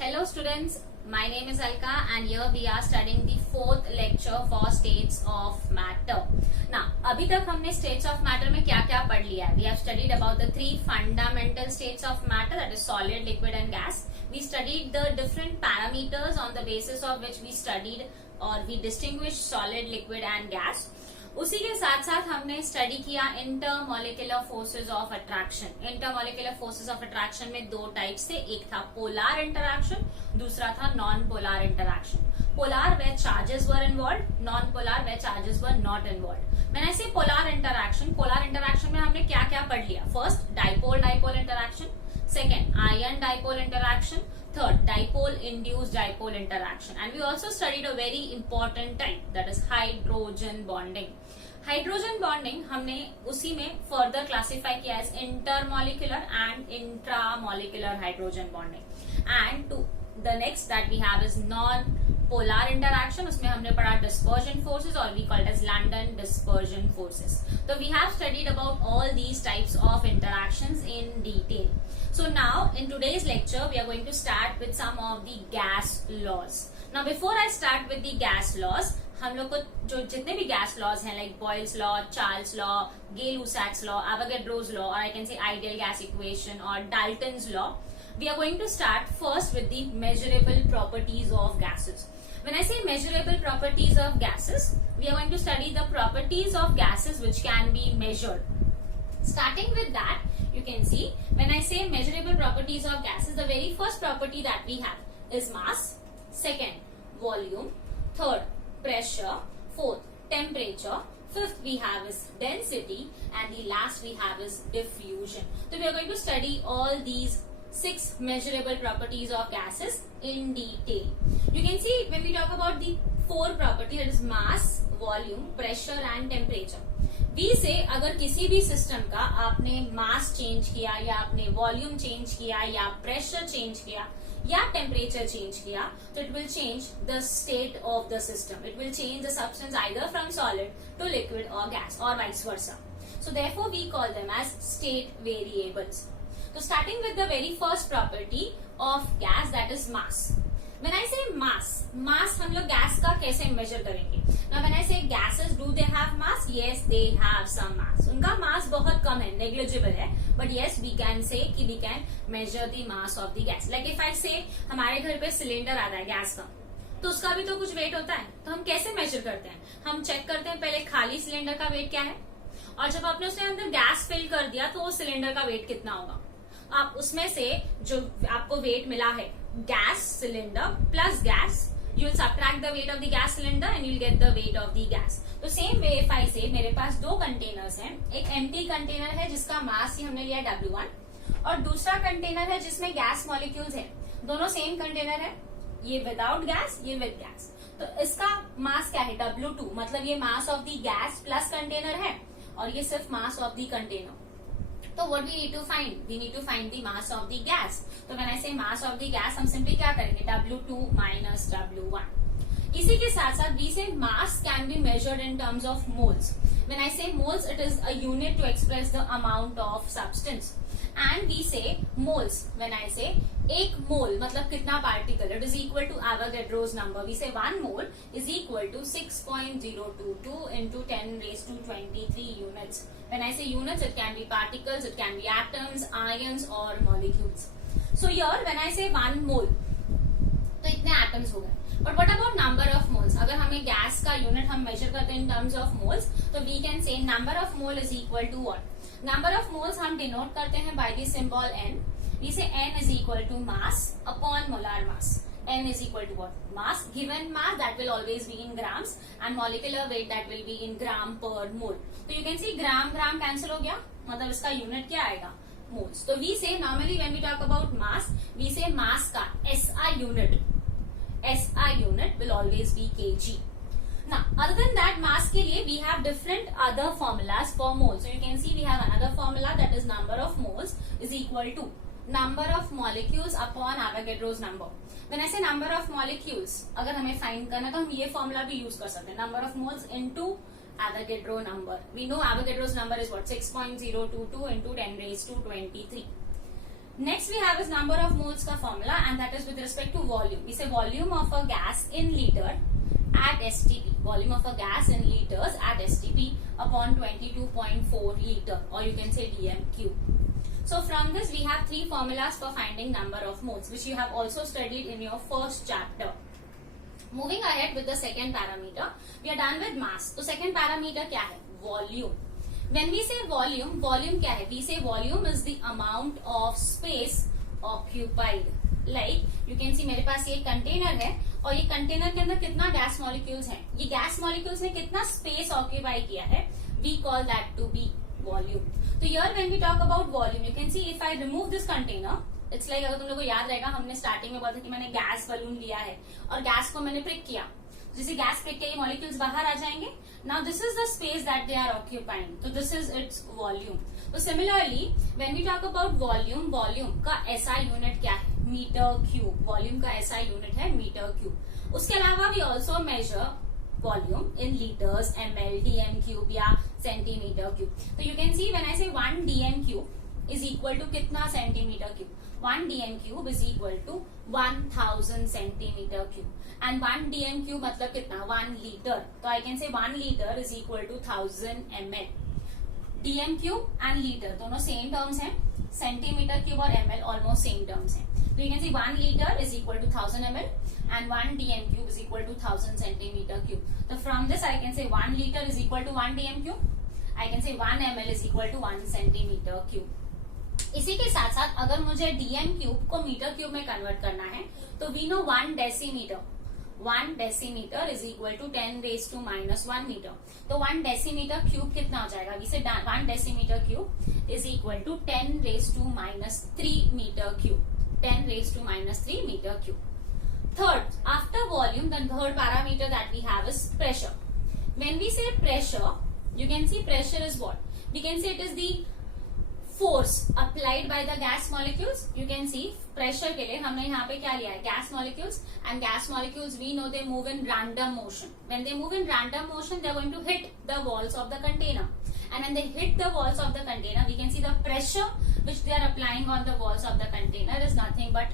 Hello students, my name is Alka and here we are studying the fourth lecture for states of matter. Now, अभी तक हमने states of matter में क्या क्या पढ़ लिया है? We have studied about the three fundamental states of matter, that is solid, liquid and gas. We studied the different parameters on the basis of which we studied or we distinguished solid, liquid and gas. उसी के साथ साथ हमने study किया intermolecular forces of attraction. Intermolecular forces of attraction में दो types थे, एक था पोलार इंटरैक्शन, दूसरा था non polar interaction. Polar where charges were involved, non polar where charges were not involved. When I say polar interaction में हमने क्या क्या पढ़ लिया? First dipole dipole interaction, second ion dipole interaction, third dipole induced dipole interaction, and we also studied a very important type, that is hydrogen bonding. Hydrogen bonding हमने उसी में further classify किया as intermolecular and intramolecular hydrogen bonding. And to the next that we have is non-polar interaction. उसमें हमने पढ़ा dispersion forces or we call it as London dispersion forces. So we have studied about all these types of interactions in detail. So now in today's lecture we are going to start with some of the gas laws. Now before I start with the gas laws, हम लोग को जो जितने भी gas laws हैं like Boyle's law, Charles law, Gay Lussac's law, Avogadro's law, और I can say ideal gas equation और Dalton's law, we are going to start first with the measurable properties of gases. When I say measurable properties of gases, we are going to study the properties of gases which can be measured. Starting with that, you can see when I say measurable properties of gases, the very first property that we have is mass, second volume, third pressure, fourth temperature, fifth we have is density, and the last we have is diffusion. So we are going to study all these 6 measurable properties of gases in detail. You can see when we talk about the 4 properties, that is mass, volume, pressure and temperature. We say अगर किसी भी system का आपने mass change किया या आपने volume change किया या प्रेशर चेंज किया या टेम्परेचर चेंज किया, तो it will change the state of the system. It will change the substance either from solid to liquid और गैस और vice versa. So therefore we call them as state variables. So starting with the very first property of gas, that is mass. When I say mass हम लोग gas का कैसे major करेंगे? Now when I say gases, do they have mass? Yes, they have some mass. उनका मास बहुत कम है, negligible है, but yes, we can say कि we can measure the mass of the gas. Like if I say हमारे घर पे cylinder आता है गैस का, तो उसका भी तो कुछ वेट होता है, तो हम कैसे मेजर करते हैं? हम चेक करते हैं पहले खाली सिलेंडर का वेट क्या है, और जब आपने उसके अंदर गैस फिल कर दिया तो वो सिलेंडर का वेट कितना होगा. आप उसमें से जो आपको वेट मिला है gas cylinder plus gas, you will subtract the weight of the gas cylinder and you will get the weight of the gas. तो same way if I say मेरे पास दो कंटेनर्स हैं, एक empty कंटेनर है जिसका मास ही हमने लिया W1 और दूसरा कंटेनर है जिसमें गैस मॉलिक्यूल्स हैं. दोनों सेम कंटेनर है, ये विदाउट गैस, ये विद गैस. तो इसका मास क्या है? W2, मतलब ये mass of the gas plus container है और ये सिर्फ मास ऑफ द कंटेनर. तो what we need to find? We need to find the mass of the gas. तो when I say mass of the gas, हम simply क्या करेंगे? W2 minus W1. इसी के साथ साथ we say mass can be measured in terms of moles. When I say moles, it is a unit to express the amount of substance. And we say moles. When I say एक मोल मतलब कितना particle, it is equal to Avogadro's number. We say 1 mole is equal to 6.022 into 10 raised to 23 units. When I say units, it can be particles, it can be atoms, ions or molecules. So here when I say 1 mole, तो इतने atoms हो गए. But what about number of moles? अगर हमें gas का unit हम major करते हैं in terms of moles, तो we can say number of mole is equal to what? Number of moles हम denote करते हैं by the symbol N. We say N is equal to mass upon molar mass. N is equal to what? Mass. Given mass that will always be in grams and molecular weight that will be in gram per mole. तो you can see gram cancel हो गया, मतलब इसका unit क्या आएगा? Moles. तो we say normally when we talk about mass, we say mass का SI unit will always be kg. Now, other than that, mass के लिए we have different other formulas for moles. So you can see we have another formula, that is number of moles is equal to number of molecules upon Avogadro's number. When I say number of molecules, अगर हमें find करना तो हम ये formula भी use कर सकते हैं, number of moles into Avogadro number. We know Avogadro's number is what? 6.022 into 10 raised to 23. Next we have is number of moles का formula and that is with respect to volume. We say volume of a gas in liter at STP. Volume of a gas in liters at STP upon 22.4 liter, or you can say dm3. So from this we have three formulas for finding number of moles, which you have also studied in your first chapter. Moving ahead with the second parameter, we are done with mass. So second parameter क्या है? Volume. When we say volume, volume क्या है? We say volume is the amount of space occupied. Like you can see मेरे पास ये container है और ये container के अंदर कितना गैस मॉलिक्यूल्स हैं. ये गैस मॉलिक्यूल्स ने कितना स्पेस ऑक्यूपाई किया है, we call that to be volume. तो here when we talk about volume, you can see if I remove this container, it's like अगर तुम लोगों को याद रहेगा हमने स्टार्टिंग में बोला था कि मैंने गैस बलून लिया है और गैस को मैंने प्रिक किया, जैसे गैस प्रिक के मॉलिक्यूल्स बाहर आ जाएंगे. Now this is the space that they are occupying, तो दिस इज इट्स वॉल्यूम. तो similarly when we talk about volume, volume का एसआई यूनिट क्या है? Metre cube. वॉल्यूम का एसआई यूनिट है मीटर क्यूब. उसके अलावा we also measure volume in litres, ml, dm cube या सेंटीमीटर क्यूब. तो you can see when I say 1 dm cube is equal to कितना centimetre cube? 1 dm cube is equal to 1000 centimeter cube. And 1 dm cube मतलब कितना? 1 liter. तो I can say 1 liter is equal to 1000 ml. dm cube and liter दोनों same terms हैं. Centimetre cube और ml almost same terms हैं. तो you can see 1 liter is equal to 1000 ml and 1 dm cube is equal to 1000 centimeter cube. So from this I can say 1 liter is equal to 1 dm cube. I can say 1 ml is equal to 1 centimeter cube. इसी के साथ साथ अगर मुझे dm cube को metre cube में convert करना है तो we know 1 decimetre is equal to 10 raise to minus 1 metre. तो 1 डेसीमीटर क्यूब कितना हो जाएगा? We say 1 decimetre cube is equal to 10 raise to minus 3 metre cube. 10 raise to minus 3 metre cube. Third, after volume, the third parameter that we have is pressure. When we say pressure, you can see pressure is what? We can say it is the force applied by the gas molecules. You can see pressure के लिए हमने यहाँ पे क्या लिया है? Gas molecules, and gas molecules we know they move in random motion. When they move in random motion, they are going to hit the walls of the container. And when they hit the walls of the container, we can see the pressure which they are applying on the walls of the container is nothing but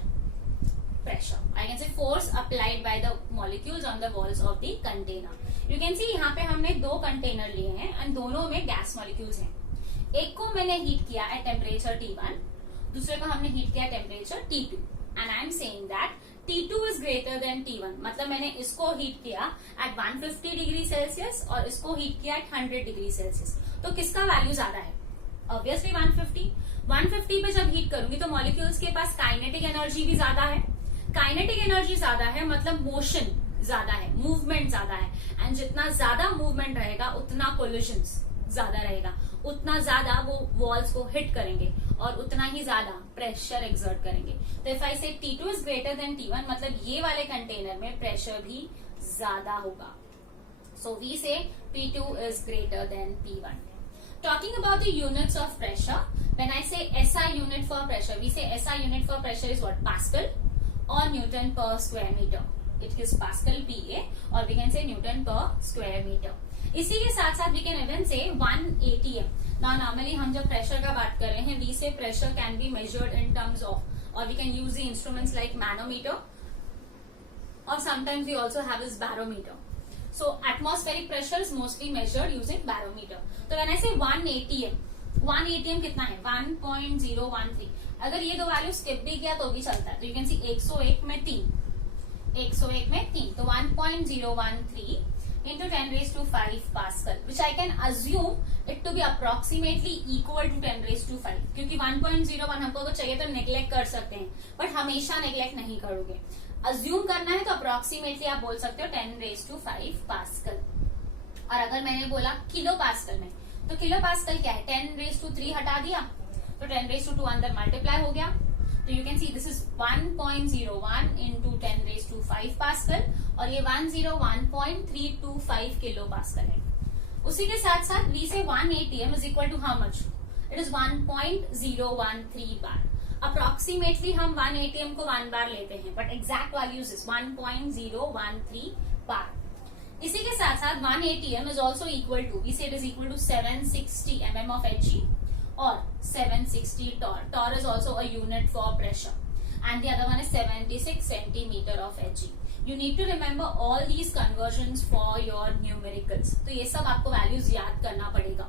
pressure. I can say force applied by the molecules on the walls of the container. You can see यहाँ पे हमने दो container लिए हैं and दोनों में gas molecules हैं. एक को मैंने हीट किया एट टेम्परेचर T1, दूसरे को हमने हीट किया temperature T2. And I am saying that T2 is greater than T1. मतलब मैंने इसको हीट किया एट 150 डिग्री सेल्सियस और इसको हीट किया एट 100 डिग्री सेल्सियस. तो किसका वैल्यू ज्यादा है? ऑब्वियसली 150 पे जब हीट करूंगी तो मॉलिक्यूल्स के पास काइनेटिक एनर्जी भी ज्यादा है. काइनेटिक एनर्जी ज्यादा है मतलब मोशन ज्यादा है, मूवमेंट ज्यादा है. एंड जितना ज्यादा मूवमेंट रहेगा उतना कोलिजन्स ज्यादा रहेगा, उतना ज्यादा वो वॉल्स को हिट करेंगे और उतना ही ज्यादा प्रेशर एक्सर्ट करेंगे. तो इफ आई से T2 is greater than T1 मतलब ये वाले कंटेनर में प्रेशर भी ज्यादा होगा. सो वी से P2 is greater than P1. Talking about the units of pressure, when I say SI unit for pressure, we say SI unit for pressure is what? Pascal or Newton per square meter. It is Pascal PA or we can say Newton per square meter. इसी के साथ साथ we can even से 1 atm. Now normally हम जब pressure का बात कर रहे हैं we say pressure can be measured in terms of, और we can use the instruments like manometer और sometimes we also have this barometer. So atmospheric pressure is mostly measured using barometer. तो when I say 1 atm कितना है? 1.013. अगर ये दो value skip भी किया तो भी चलता है. तो यू कैन सी 101 में 3, तो 1.013 into 10 raised to 5 Pascal, which I can assume it to be approximately equal to 10 raised to 5. क्योंकि 1.01 हमको अगर चाहिए तो नेग्लेक्ट कर सकते हैं, बट हमेशा नेग्लेक्ट नहीं करोगे. अज्यूम करना है तो अप्रोक्सीमेटली आप बोल सकते हो 10 raised to 5 Pascal. और अगर मैंने बोला किलो पास्कल में, तो किलो पास्कल क्या है? 10 raised to 3 हटा दिया तो 10 raised to 2 अंदर मल्टीप्लाई हो गया. तो you can see this is 1.01 into 10 raised to 5 Pascal और ये 101.325 किलो पास्कल है. उसी के साथ साथ we say 1 atm is equal to how much? It is 1.013 bar. Approximately हम 1 atm को 1 बार लेते हैं, but exact values is 1.013 bar. इसी के साथ साथ 1 atm is also equal to, we say it is equal to 760 mm of Hg or 760 torr. Torr is also a unit for pressure. And the other one is 76 centimeter of Hg. You need to remember all these conversions for your numericals. तो ये सब आपको values याद करना पड़ेगा.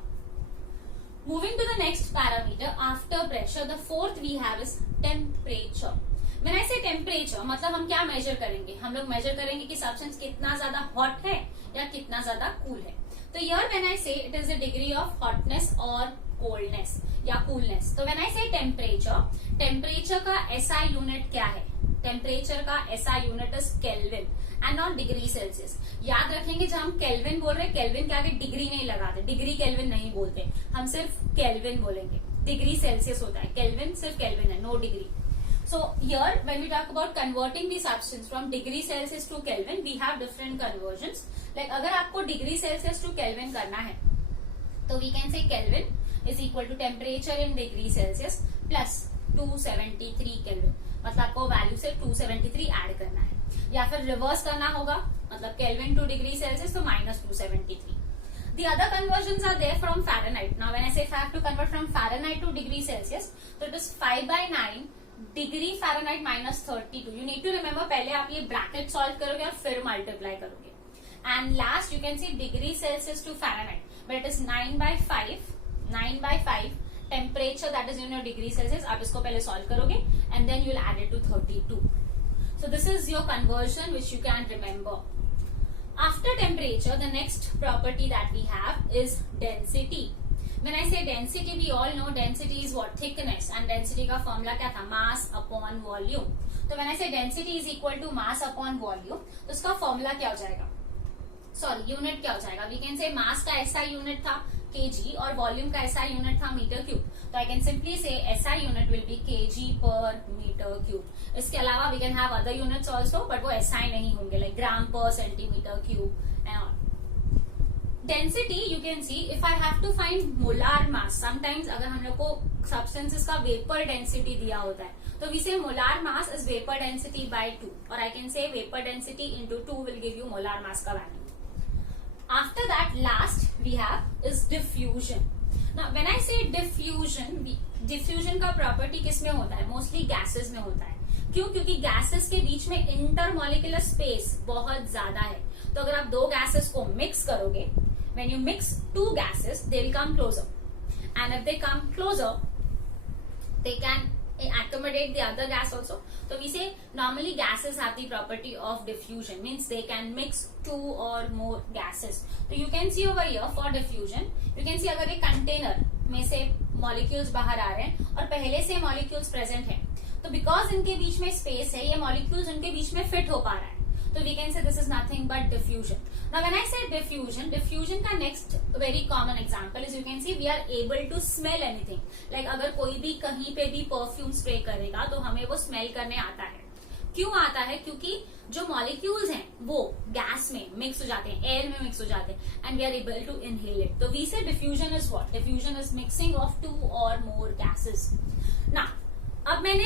Moving to the next parameter, after pressure, the fourth we have is temperature. When I say temperature, मतलब हम क्या measure करेंगे? हम लोग measure करेंगे कि substance कितना ज्यादा hot है या कितना ज्यादा cool है. तो here when I say it is the degree of hotness or coldness या coolness. तो when I say temperature, temperature का SI unit क्या है? टेम्परेचर का SI unit is kelvin and not degree Celsius. याद रखेंगे जब हम केल्विन बोल रहे हैं, केल्विन के आगे डिग्री नहीं लगाते, डिग्री केल्विन नहीं बोलते, हम सिर्फ केल्विन बोलेंगे. डिग्री सेल्सियस होता है, केल्विन सिर्फ केल्विन है, no degree. So here when we talk about converting the substance from degree Celsius to Kelvin, we have different conversions. Like अगर आपको degree Celsius to Kelvin करना है, तो we can say Kelvin is equal to temperature in degree Celsius plus 273 Kelvin. मतलब आपको value से 273 add करना है, या फिर रिवर्स करना होगा, मतलब केल्विन टू डिग्री सेल्सियस तो minus 273. The other conversions are there from Fahrenheit. Now when I say if I have to convert from Fahrenheit to degree Celsius, so it is 5/9 degree Fahrenheit minus 32. You need to remember पहले आप ये bracket solve करोगे और फिर multiply करोगे. And last you can see degree Celsius to Fahrenheit, but it is 9/5 temperature that is in your degree Celsius. आप इसको पहले सॉल्व करोगे and then you'll add it to 32. So this is your conversion which you can remember. After temperature, the next property that we have is density. When I say density, we all know density is what? Thickness. And density का formula क्या था? Mass upon volume. तो when I say density is equal to mass upon volume, तो उसका formula क्या हो जाएगा? Sorry, unit क्या हो जाएगा? We can say mass का SI unit था kg और volume का SI unit था meter cube. तो I can simply say SI unit will be kg per meter cube. इसके अलावा we can have other units also, but वो SI नहीं होंगे, like gram per centimeter cube and all. Density you can see if I have to find molar mass. Sometimes अगर हम लोग को substances का vapor density दिया होता है, तो we say molar mass is vapor density by 2, or I can say vapor density into 2 will give you molar mass का value. After that, last we have is diffusion. Now when I say diffusion, diffusion का property किस में होता है? Mostly gases में होता है. क्यों? क्योंकि gases के बीच में intermolecular space बहुत ज्यादा है. तो अगर आप दो gases को mix करोगे, when you mix two gases, they will come closer, and if they come closer, they can accommodate the other gas also. So we say normally gases have the property of diffusion, means they can mix two or more gases. So you can see over here for diffusion, you can see अगर एक container में से molecules बाहर आ रहे हैं और पहले से molecules present हैं, तो because इनके बीच में space है, ये molecules उनके बीच में fit हो पा रहा है, तो we can say this is nothing but diffusion. Now when I say diffusion, diffusion का next very common example is you can see we are able to smell anything. Like अगर कोई भी कहीं पे भी perfume spray करेगा तो हमें वो smell करने आता है. क्यों आता है? क्योंकि जो molecules हैं वो gas में mix हो जाते हैं, air में mix हो जाते हैं, and we are able to inhale it. तो we say diffusion is what? Diffusion is mixing of two or more gases. Now अब मैंने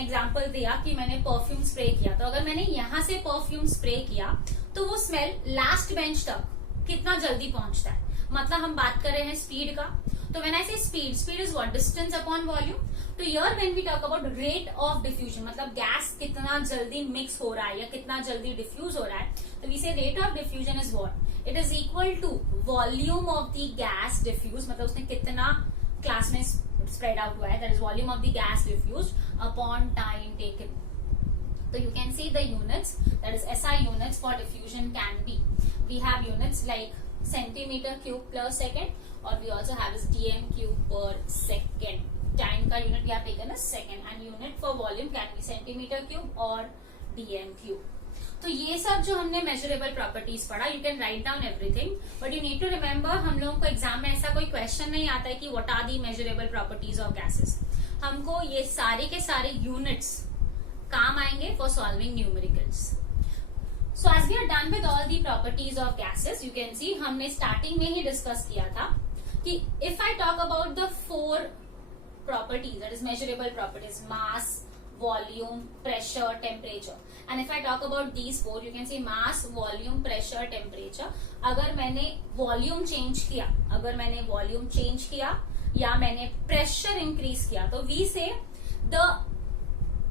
एग्जांपल दिया कि मैंने परफ्यूम स्प्रे किया, तो अगर मैंने यहाँ से परफ्यूम स्प्रे किया तो वो स्मेल लास्ट बेंच तक कितना जल्दी पहुंचता है, मतलब हम बात कर रहे हैं स्पीड का. तो when I say speed is what? Distance upon volume. तो here when we talk about rate of diffusion, मतलब गैस कितना जल्दी मिक्स हो रहा है या कितना जल्दी डिफ्यूज हो रहा है, तो we say rate of diffusion is what? It is equal to volume of the gas diffuse, मतलब उसने कितना क्लास में spread out हुआ है, that is volume of the gas diffused upon time taken. So you can see the units, that is SI units for diffusion can be, we have units like centimeter cube per second, or we also have is dm cube per second. Time का unit we have taken as second, and unit for volume can be centimeter cube or dm cube. तो ये सब जो हमने measurable properties पढ़ा, you can write down everything, but you need to remember हम लोगों को एग्जाम में ऐसा कोई क्वेश्चन नहीं आता है कि what are the measurable properties of gases. हमको ये सारे के सारे यूनिट्स काम आएंगे for solving numericals. So as we are done with all the properties of gases, you can see हमने स्टार्टिंग में ही डिस्कस किया था कि if I talk about the 4 properties, that is measurable properties, mass, volume, pressure, temperature. And if I talk about these 4, you can see mass, volume, pressure, temperature. अगर मैंने volume change किया या मैंने प्रेशर इंक्रीज किया, तो we से the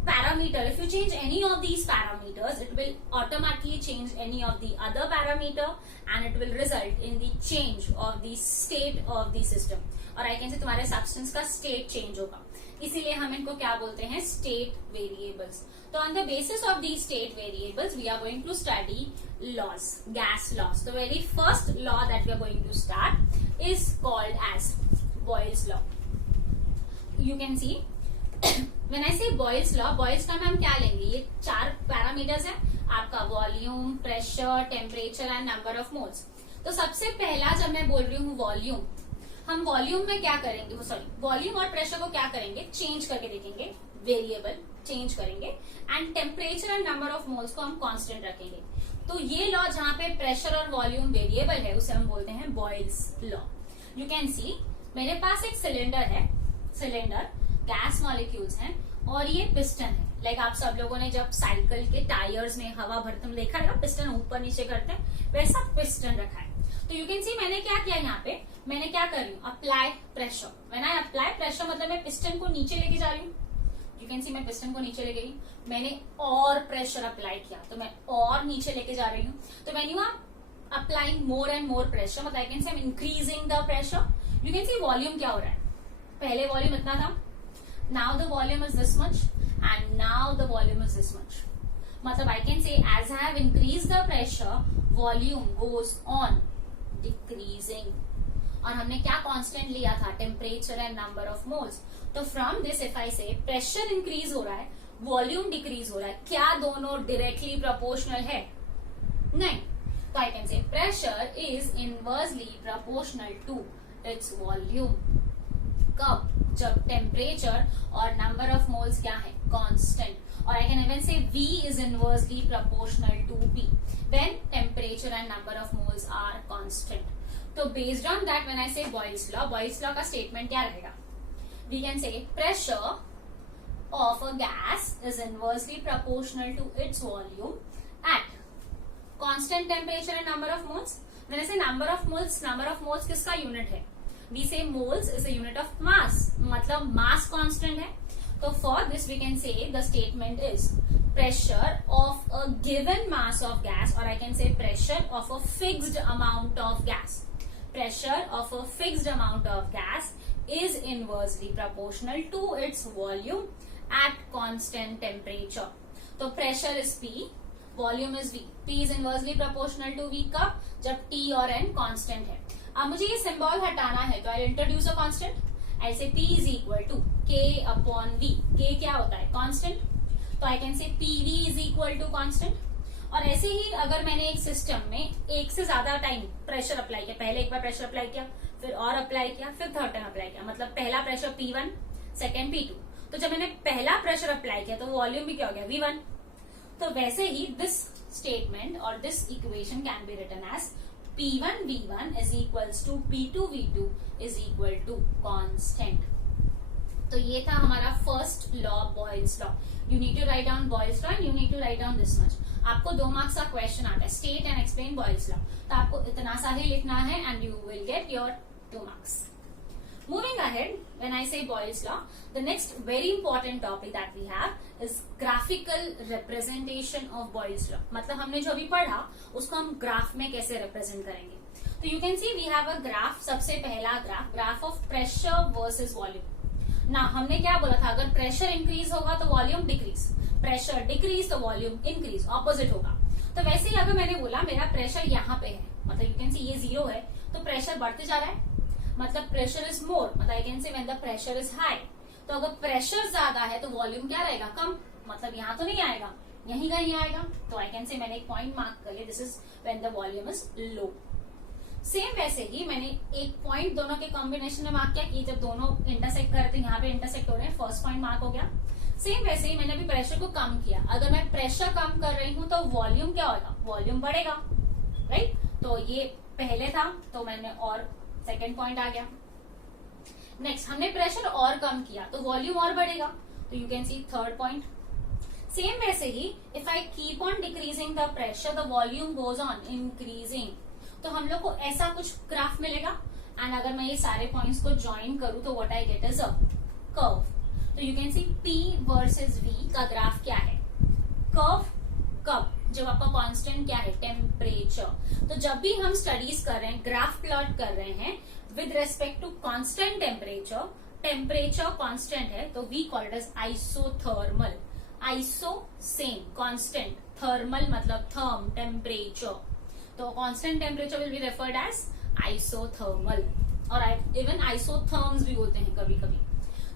parameter, if you change any of these parameters, it will automatically change any of the other parameter and it will result in the change of the state of the system. और I can say तुम्हारे substance का state change होगा, इसीलिए हम इनको क्या बोलते हैं, state variables. तो on the basis of these state variables we are going to study laws, gas laws. The very first law that we are going to start is called as Boyle's law. You can see When I say Boyle's law में हम क्या लेंगे, ये 4 parameters हैं आपका, volume, pressure, temperature and number of moles. तो सबसे पहला जब मैं बोल रही हूँ वॉल्यूम, हम वॉल्यूम में क्या करेंगे, वॉल्यूम और प्रेशर को क्या करेंगे, चेंज करके देखेंगे, वेरिएबल चेंज करेंगे, and temperature and number of moles को हम कांस्टेंट रखेंगे. तो ये लॉ जहाँ पे प्रेशर और वॉल्यूम वेरिएबल है उसे हम बोलते हैं बॉयल्स लॉ. यू कैन सी मेरे पास एक सिलेंडर गैस मॉलिक्यूल्स हैं और ये पिस्टन है. लाइक आप सब लोगों ने जब साइकिल के टायर्स में हवा भरते हुए देखा है, पिस्टन ऊपर नीचे करते हैं, वैसा पिस्टन रखा है. तो यू कैन सी मैंने क्या किया, यहाँ पे मैंने क्या कर रही हूँ, apply pressure. When I apply pressure मतलब मैं पिस्टन को नीचे लेके जा रही हूँ. यू कैन सी मैं पिस्टन को नीचे ले गई, मैंने और प्रेशर अप्लाई किया तो मैं और नीचे लेके जा रही हूँ. तो when you are applying more and more pressure मतलब I can say I am increasing the pressure. You can see volume क्या हो रहा है, पहले वॉल्यूम इतना था, now the volume is this much and now the volume is this much. मतलब I can say as I have increased the pressure, volume goes on decreasing. और हमने क्या कांस्टेंट लिया था, temperature and number of moles. तो from this if I से pressure increase हो रहा है, वॉल्यूम डिक्रीज हो रहा है, क्या दोनों डायरेक्टली प्रोपोर्शनल है, नहीं. तो I can say pressure is inversely proportional to its volume. कब, जब टेम्परेचर और नंबर ऑफ मोल्स क्या है, कांस्टेंट. और आई कैन इवन से V is inversely proportional to P when temperature and number of moles are constant. तो based on that when I say Boyle's law का statement क्या रहेगा, we can say pressure of a gas is inversely proportional to its volume at constant temperature and number of moles. When I say number of moles किसका unit है, we say moles is a unit of mass, मतलब mass constant है. तो for this we can say the statement is pressure of a given mass of gas, or I can say pressure of a fixed amount of gas. Pressure of a fixed amount of gas is inversely proportional to its volume at constant temperature. तो pressure is P, volume is V. P is inversely proportional to V कब, जब T और N constant है. अब मुझे ये symbol हटाना है तो आई इंट्रोड्यूस अ कांस्टेंट. ऐसे P is equal to K upon V. K क्या होता है, कांस्टेंट. तो I can say PV is equal to constant. और ऐसे ही अगर मैंने एक सिस्टम में एक से ज्यादा टाइम प्रेशर अप्लाई किया, पहले एक बार प्रेशर अप्लाई किया, फिर और अप्लाई किया, फिर थर्ड टाइम अप्लाई किया, मतलब पहला प्रेशर P1, सेकेंड P2. तो जब मैंने पहला प्रेशर अप्लाई किया तो वॉल्यूम भी क्या हो गया, V1. तो वैसे ही दिस स्टेटमेंट और this equation can be written as P1 V1 is equals to P2 V2 is equal to constant. तो ये था हमारा first law, Boyle's law. You need to write down Boyle's law and you need to write down this much. आपको 2 marks का question आता है, state and explain Boyle's law. तो आपको इतना सा ही लिखना है and you will get your 2 marks. Moving ahead, when I say Boyle's law, the next very important topic that we have is graphical representation of Boyle's law. मतलब हमने जो अभी पढ़ा उसको हम ग्राफ में कैसे रिप्रेजेंट करेंगे. तो you can see we have a graph. सबसे पहला graph of pressure versus volume. ना हमने क्या बोला था, अगर प्रेशर इंक्रीज होगा तो वॉल्यूम डिक्रीज, प्रेशर डिक्रीज तो वॉल्यूम इंक्रीज, ऑपोजिट होगा. तो वैसे ही अगर मैंने बोला मेरा प्रेशर यहाँ पे है, मतलब यू कैन सी ये 0 है तो प्रेशर बढ़ते जा रहा है, मतलब प्रेशर इज मोर, मतलब आई कैन से when the pressure is high. तो अगर प्रेशर ज्यादा है तो वॉल्यूम क्या रहेगा, कम, मतलब यहाँ तो नहीं आएगा, यहीं कहीं आएगा. तो आई कैन से मैंने एक पॉइंट मार्क कर लिया, this is when the volume is low. Same वैसे ही मैंने एक पॉइंट दोनों के कॉम्बिनेशन में मार्क किया कि जब दोनों इंटरसेक्ट करते हैं, यहाँ पे इंटरसेक्ट हो रहे हैं, फर्स्ट पॉइंट मार्क हो गया. सेम वैसे ही मैंने अभी प्रेशर को कम किया, अगर मैं प्रेशर कम कर रही हूँ तो वॉल्यूम क्या होगा, वॉल्यूम बढ़ेगा, राइट. तो ये पहले था तो मैंने और सेकेंड पॉइंट आ गया. नेक्स्ट हमने प्रेशर और कम किया तो वॉल्यूम और बढ़ेगा, तो you can see third point. Same वैसे ही if I keep on decreasing the pressure the volume goes on increasing. तो हम लोग को ऐसा कुछ ग्राफ मिलेगा एंड अगर मैं ये सारे पॉइंट्स को ज्वाइन करूं तो what I get is a curve. तो you can see P versus V का ग्राफ क्या है. कर्व कब, जब आपका कांस्टेंट क्या है, टेम्परेचर. तो जब भी हम स्टडीज कर रहे हैं, ग्राफ प्लॉट कर रहे हैं with respect to constant temperature, temperature constant है तो we call it as isothermal. Iso same, constant, thermal मतलब थर्म, टेम्परेचर. तो constant temperature will be referred as isothermal और इवन आइसोथर्म्स भी बोलते हैं कभी कभी.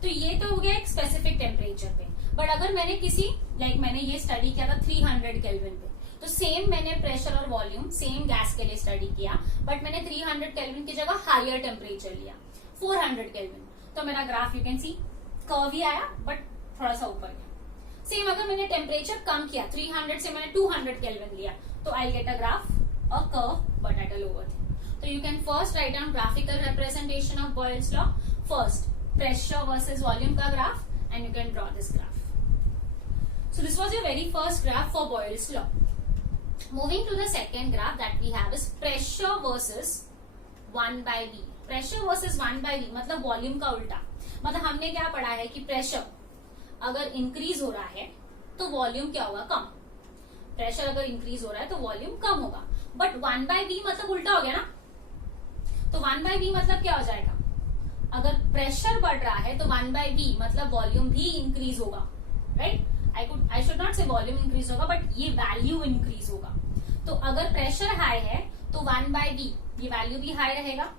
तो ये तो हो गया एक स्पेसिफिक टेम्परेचर पे. बट अगर मैंने किसी मैंने ये स्टडी किया था 300 केल्विन पे, तो सेम मैंने प्रेशर और वॉल्यूम सेम गैस के लिए स्टडी किया, बट मैंने 300 केल्विन की जगह हायर टेम्परेचर लिया 400 केल्विन. तो मेरा graph you can see curve ही आया बट थोड़ा सा ऊपर गया. सेम अगर मैंने टेम्परेचर कम किया 300 से मैंने 200 केल्विन लिया तो I get a graph a curve but at a lower thing. तो you can first write down graphical representation of Boyle's law. First pressure versus volume का graph and you can draw this graph. So this was your very first graph for Boyle's law. Moving to the second graph that we have is pressure versus 1 by V. Pressure versus 1 by V मतलब volume का उल्टा. मतलब हमने क्या पढ़ा है कि pressure अगर इंक्रीज हो रहा है तो वॉल्यूम क्या होगा, कम. प्रेशर अगर इंक्रीज हो रहा है तो वॉल्यूम कम होगा. बट 1 by V मतलब उल्टा हो गया ना. तो 1 by V मतलब क्या हो जाएगा, अगर प्रेशर बढ़ रहा है तो 1 by V मतलब वॉल्यूम भी इंक्रीज होगा. राइट, आई शुड नॉट से वॉल्यूम इंक्रीज होगा बट ये वैल्यू इंक्रीज होगा. तो अगर प्रेशर हाई है तो 1 by V ये वैल्यू भी हाई रहेगा.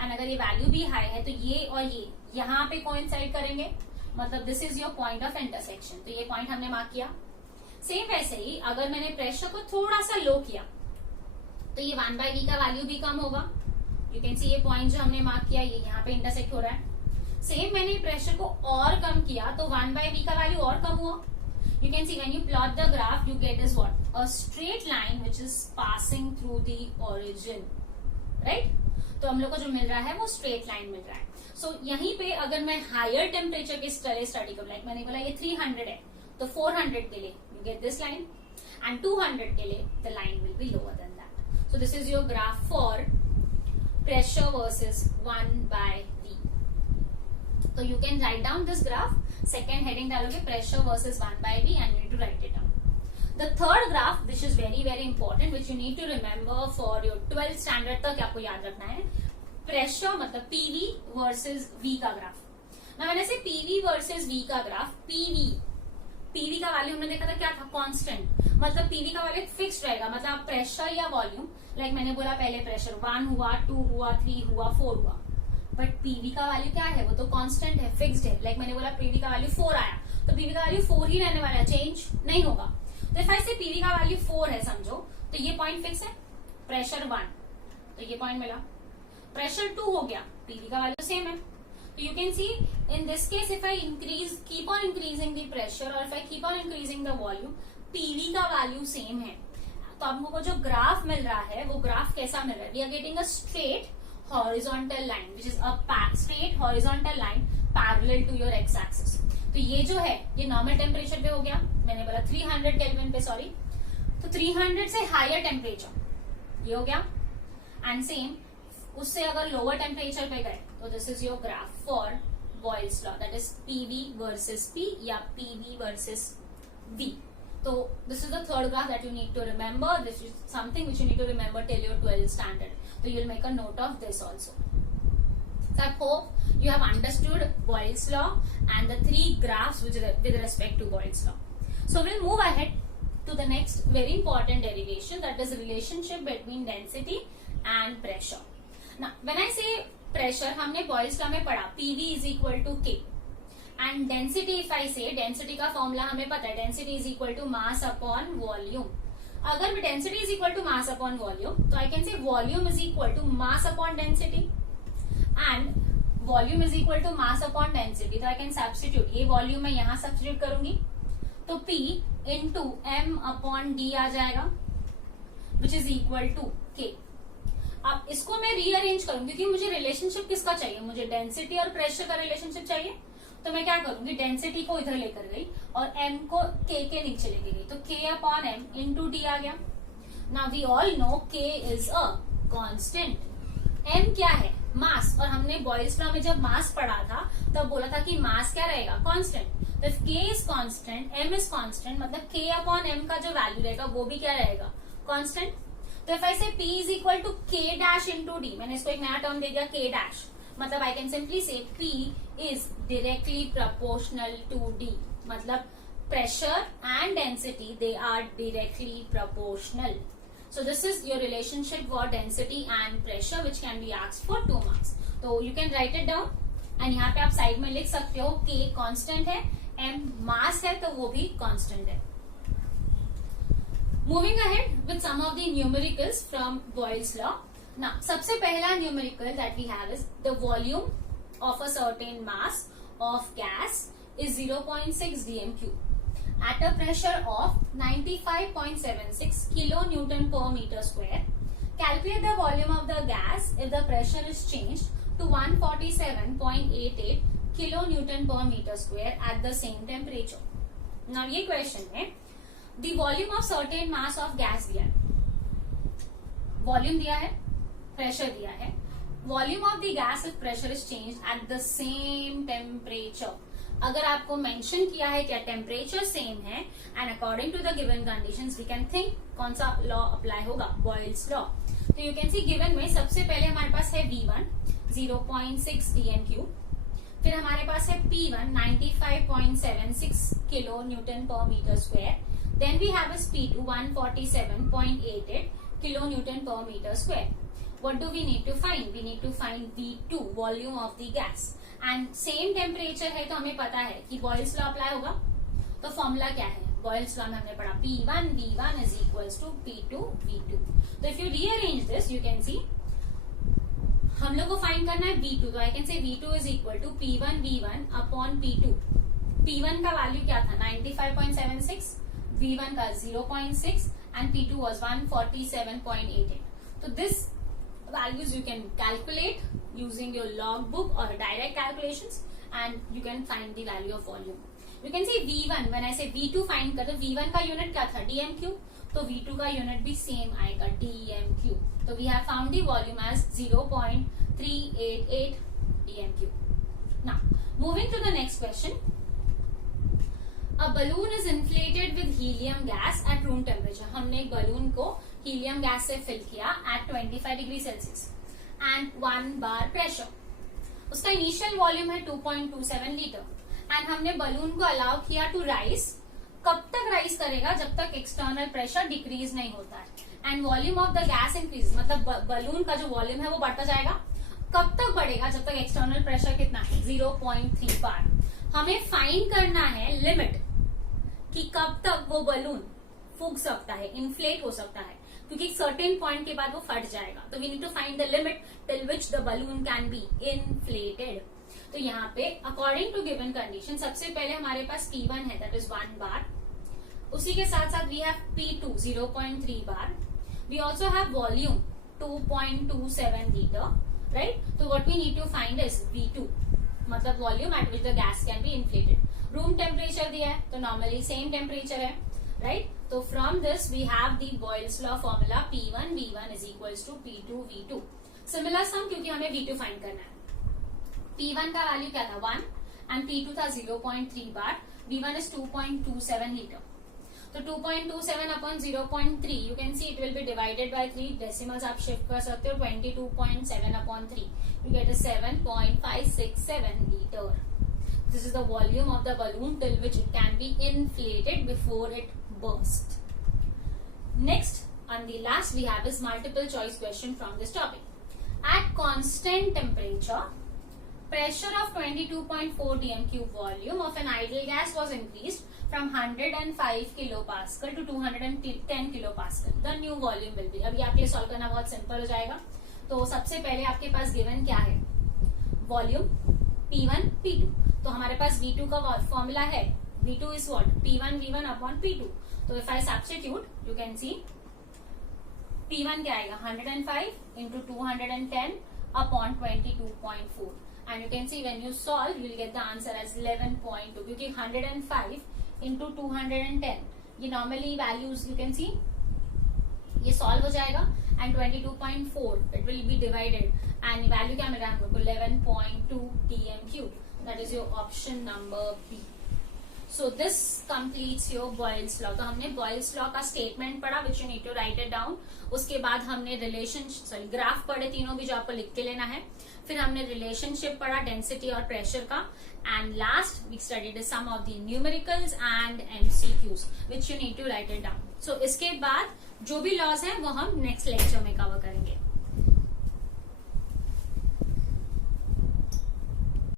एंड अगर ये वैल्यू भी हाई है तो ये और ये यहाँ पे कोइंसाइड करेंगे, मतलब this is your point of intersection. तो ये पॉइंट हमने मार्क किया. सेम वैसे ही अगर मैंने प्रेशर को थोड़ा सा लो किया तो ये 1 by V का वैल्यू भी कम होगा. यू कैन सी ये पॉइंट जो हमने मार्क किया ये यहाँ पे इंटरसेक्ट हो रहा है. सेम मैंने प्रेशर को और कम किया तो 1 by V का वैल्यू और कम हुआ. You can see when you plot the graph you get is what, a straight line which is passing through the origin. Right, तो हम लोग को जो मिल रहा है वो स्ट्रेट लाइन मिल रहा है. सो यहीं पे अगर मैं हायर टेम्परेचर के स्टडी करूँ, लाइक मैंने बोला ये 300 है तो 400 के लिए you get this line and 200 के लिए the line will be lower than that. So this is your graph for pressure versus 1 by V. So you can write down this graph. Second heading डालोगे pressure versus 1 by V and you need to write it down. The third graph, which is very very important, which you need to remember for your 12th standard तक आपको याद रखना है. Pressure मतलब PV versus V का graph. Now when I say PV versus V का graph, PV का value हमने देखा था क्या था, कांस्टेंट. मतलब पीवी का वैल्यू फिक्स्ड रहेगा. मतलब प्रेशर या वॉल्यूम, लाइक मैंने बोला पहले प्रेशर 1 हुआ, 2 हुआ, 3 हुआ, 4 हुआ. बट पीवी का वैल्यू क्या है, वो तो कांस्टेंट है, फिक्स्ड है. लाइक मैंने बोला पीवी का वैल्यू 4 आया तो पीवी का वैल्यू 4 ही रहने वाला है, चेंज नहीं होगा. तो इफ आई से पीवी का वैल्यू 4 है समझो, तो ये पॉइंट फिक्स है. प्रेशर 1 तो ये पॉइंट मिला. प्रेशर 2 हो गया, पीवी का वैल्यू सेम है. So you can see in this case if I keep on increasing the pressure or if I keep on increasing the volume, PV का value same है. तो आपको जो ग्राफ मिल रहा है वो ग्राफ कैसा मिल रहा है, we are getting a straight horizontal line which is a straight horizontal line parallel to your x axis. तो ये जो है ये नॉर्मल टेम्परेचर पे हो गया, मैंने बोला 300 केल्विन पे, सॉरी. तो 300 से हायर टेम्परेचर ये हो गया. एंड सेम उससे अगर लोअर टेम्परेचर पे गए तो this is your graph for Boyle's law, that is PV versus P या PV वर्सेस V. तो this is the third graph that you need to remember. This is something which you need to remember till your 12th standard. तो you will make a note of this also. So I hope you have understood Boyle's law and the 3 graphs with respect to Boyle's law. So we'll move ahead to the next very important derivation, that is relationship between density and pressure. Now when I say pressure, हमने Boyle's law में पढ़ा PV is equal to K and density, if I say density का formula हमें पता है, density is equal to mass upon volume. अगर density is equal to mass upon volume तो I can say volume is equal to mass upon density and volume is equal to mass upon density. तो I can substitute, ये volume मैं यहाँ substitute करूंगी तो P into M upon D आ जाएगा which is equal to K. अब इसको मैं रीअरेंज करूंगी क्योंकि मुझे रिलेशनशिप किसका चाहिए, मुझे डेंसिटी और प्रेशर का रिलेशनशिप चाहिए. तो मैं क्या करूंगी, डेंसिटी को इधर लेकर गई और M को K के नीचे लेके गई तो K upon M into D आ गया. Now we all know K is a constant. M क्या है, मास, और हमने बॉयल्स लॉ में जब मास पढ़ा था तब बोला था कि मास क्या रहेगा, कांस्टेंट। तो if k is constant, m is constant, मतलब k अपॉन m का जो वैल्यू रहेगा वो भी क्या रहेगा, कांस्टेंट। तो if I say p is equal to k dash into d, मैंने इसको एक नया टर्म दे दिया k डैश, मतलब I can simply say p is directly proportional to d, मतलब pressure and density, they are directly proportional. So this is your relationship for density and pressure which can be asked for 2 marks. So you can write it down and यहाँ पे आप side में लिख सकते हो k constant है, m mass है तो वो भी constant है. Moving ahead with some of the numericals from Boyle's law. Now सबसे पहला numerical that we have is the volume of a certain mass of gas is 0.6 dm cube. At a pressure of 95.76 kilonewton per meter square, calculate the volume of the gas if the pressure is changed to 147.88 kilonewton per meter square at the same temperature. Now ये question है, the volume of certain mass of gas दिया है, volume दिया है, pressure दिया है, volume of the gas if pressure is changed at the same temperature. अगर आपको मेंशन किया है क्या टेम्परेचर सेम है and according to the given conditions we can think कौन सा लॉ अप्लाई होगा, बॉयल्स लॉ. तो यू कैन सी गिवन में सबसे पहले हमारे पास है V1 0.6 dm क्यूब, फिर हमारे पास है P1 95.76 kilo newton per metre square, then we have P2 147.88 kilo newton per metre square. What do we need to find? We need to find V2, volume of the gas. And same temperature है तो हमें पता है कि Boyle's law apply होगा. तो formula क्या है, बॉयल्स लॉ में हमने पढ़ा P1 V1 is equals to P2 V2. तो if you rearrange this, you can see हम लोग को फाइंड करना है V2. तो I can say V2 is equal to P1 V1 upon P2. P1 का वैल्यू क्या था 95.76, V1 का 0.6 and P2 was 147.88. तो this values you can calculate using your logbook or direct calculations and you can find the value of volume. You can see V1, when I say V2 find कर, तो V1 का unit क्या था dm cube, तो V2 का unit भी same आएगा dm cube. तो we have found the volume as 0.388 dm cube. Now moving to the next question. A balloon is inflated with helium gas at room temperature. हमने एक balloon को helium gas से fill किया at 25 degree Celsius and 1 bar pressure. उसका initial volume है 2.27 litre and हमने balloon को allow किया टू राइज. कब तक राइज करेगा, जब तक एक्सटर्नल प्रेशर डिक्रीज नहीं होता है and volume of the gas increase, मतलब बलून का जो वॉल्यूम है वो बढ़ता जाएगा. कब तक बढ़ेगा, जब तक एक्सटर्नल प्रेशर कितना है 0.3 बार. हमें फाइंड करना है लिमिट कि कब तक वो बलून फूक सकता है, इन्फ्लेट हो सकता है, क्योंकि एक सर्टेन पॉइंट के बाद वो फट जाएगा. तो we need to find the limit till which the balloon can be inflated. तो यहाँ पे अकॉर्डिंग टू गिवन कंडीशन सबसे पहले हमारे पास P1 है दैट इज 1 बार, उसी के साथ साथ we have P2 0.3 bar, we also have volume 2.27 litre, right. तो what we need to find is V2, मतलब volume at which the gas can be inflated. Room temperature दिया है तो नॉर्मली सेम टेम्परेचर है, राइट. तो from this we have the Boyle's law formula P1 V1 is equals to P2 V2. Similar sum क्योंकि हमें V2 find करना है. P1 का वैल्यू क्या था 1 एंड P2 था 0.3 बार, V1 is 2.27 लीटर. तो 2.27 upon 0.3 you can see it will be divided by 3. Decimals आप शिफ्ट कर सकते हो. 22.7 upon 3 you get 7.567 litre. This is the volume of the balloon till which it can be inflated before it bursts. Next, on the last we have is multiple choice question from this topic. At constant temperature, pressure of 22.4 dm cube volume of an ideal gas was increased from 105 kilopascal to 210 kilopascal. The new volume will be. अभी आपके लिए solve करना बहुत simple हो जाएगा. तो सबसे पहले आपके पास गिवन क्या है, वॉल्यूम P1 P2. तो हमारे पास V2 का फॉर्मूला है, V2 is what P1 V1 upon P2. तो if I substitute, you can see P1 क्या आएगा 105 into 210 upon 22.4 and you can see when you solve you will get the answer as 11.2 क्योंकि 105 into 210 ये normally values you can see ये solve हो जाएगा and 22.4 it will be divided and value क्या मिला हमको 11.2 TM cube. That is your option number B. So this completes your Boyle's law. तो हमने Boyle's law का स्टेटमेंट पढ़ा which you need to write it down. उसके बाद हमने ग्राफ पढ़े तीनों भी जो आपको लिख के लेना है. फिर हमने रिलेशनशिप पढ़ा डेंसिटी और प्रेशर का. And last we studied some of the numericals and MCQs which you need to write it down. So इसके बाद जो भी लॉज है वो हम नेक्स्ट लेक्चर में कवर करेंगे.